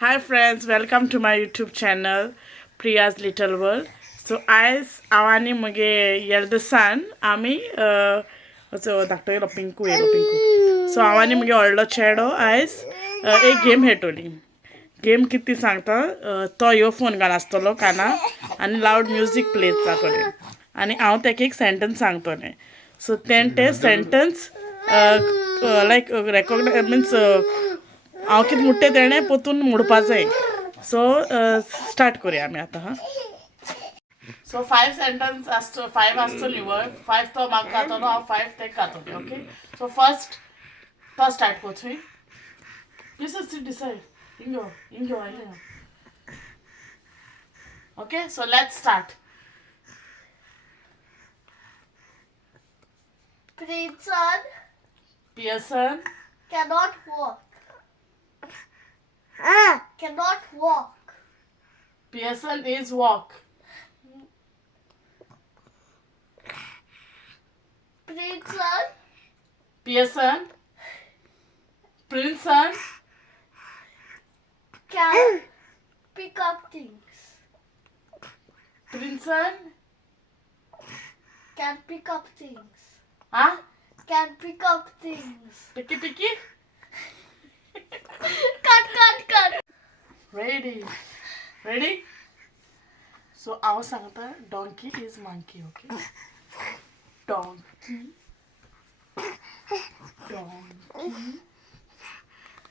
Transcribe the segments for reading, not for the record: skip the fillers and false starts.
Hi friends, welcome to my YouTube channel, Priya's Little World. So as awani mage yerdasan ami so dakto pinku yelo pinku. So awani mage orlo chedo as a game hetoli. Game kitti sangta to earphone gan astolo kana and loud music plays जातोले आणि हांव तेका एक sentence सांगतोलें. So then ते sentence like recognize means हांव कितें म्हणटा तेणें पोतून म्हणपा जाय. सो स्टार्ट करुया आमी आतां हां. सो 5 सेंटेंस आसतो 5 आसतो निवड 5 तो म्हाका घातलो हांव 5 तेका घातलें ओके. सो फर्स्ट तो start coach you seat decide इंगो आयले okay. So let's start. Pearson cannot walk. Cannot walk. Pearson is walk. Pearson Princeton Can pick up things. Princeton Can pick up things. huh? Can pick up things. Picky Cut. ready. So our sangta donkey is monkey okay. Donkey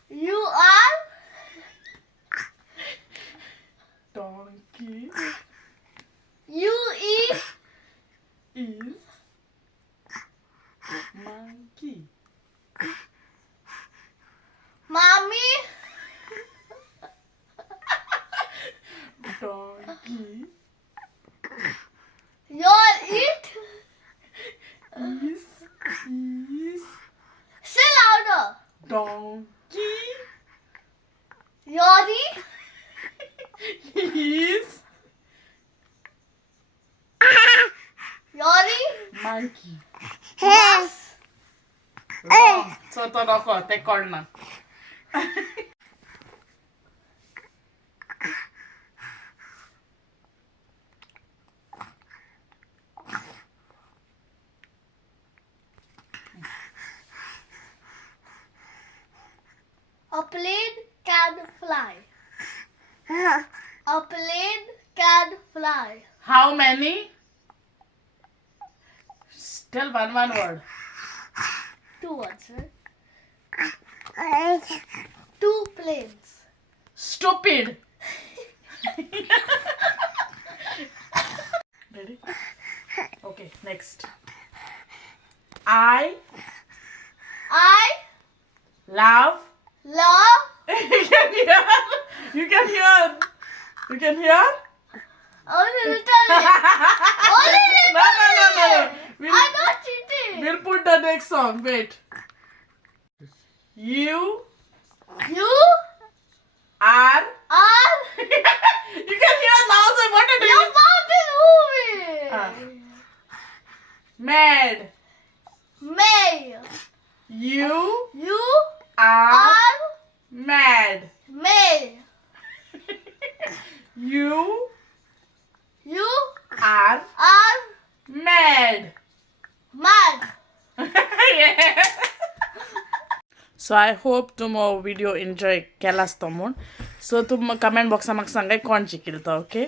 You are donkey you eat is monkey. mommy. Donkey Your eat. is Say louder. donkey Your eat. is Your eat. monkey. Yes. Wrong. So to roko te korna. A plane can fly. A plane can fly. How many? Tell one word. 2 words, right? 2 planes. Stupid. Ready? Okay, next. I love. Love. You can hear? Only little bit. Only little No. bit. I'm not cheating. We'll put the next song. Wait. You You are. are. You can hear now. So what are Your you? mouth is moving. Mad. May. You You are are mad. May. You You are are mad. mad. Yes. So I hope तुम video enjoy केलास तमून. So तुम comment box मा सांगाय कोण शिकिलता okay.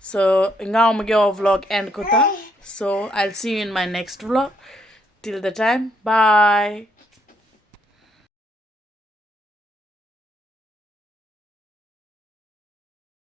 So इंगा मगे vlog end कोता. So I'll see you in my next vlog. Till the time, bye.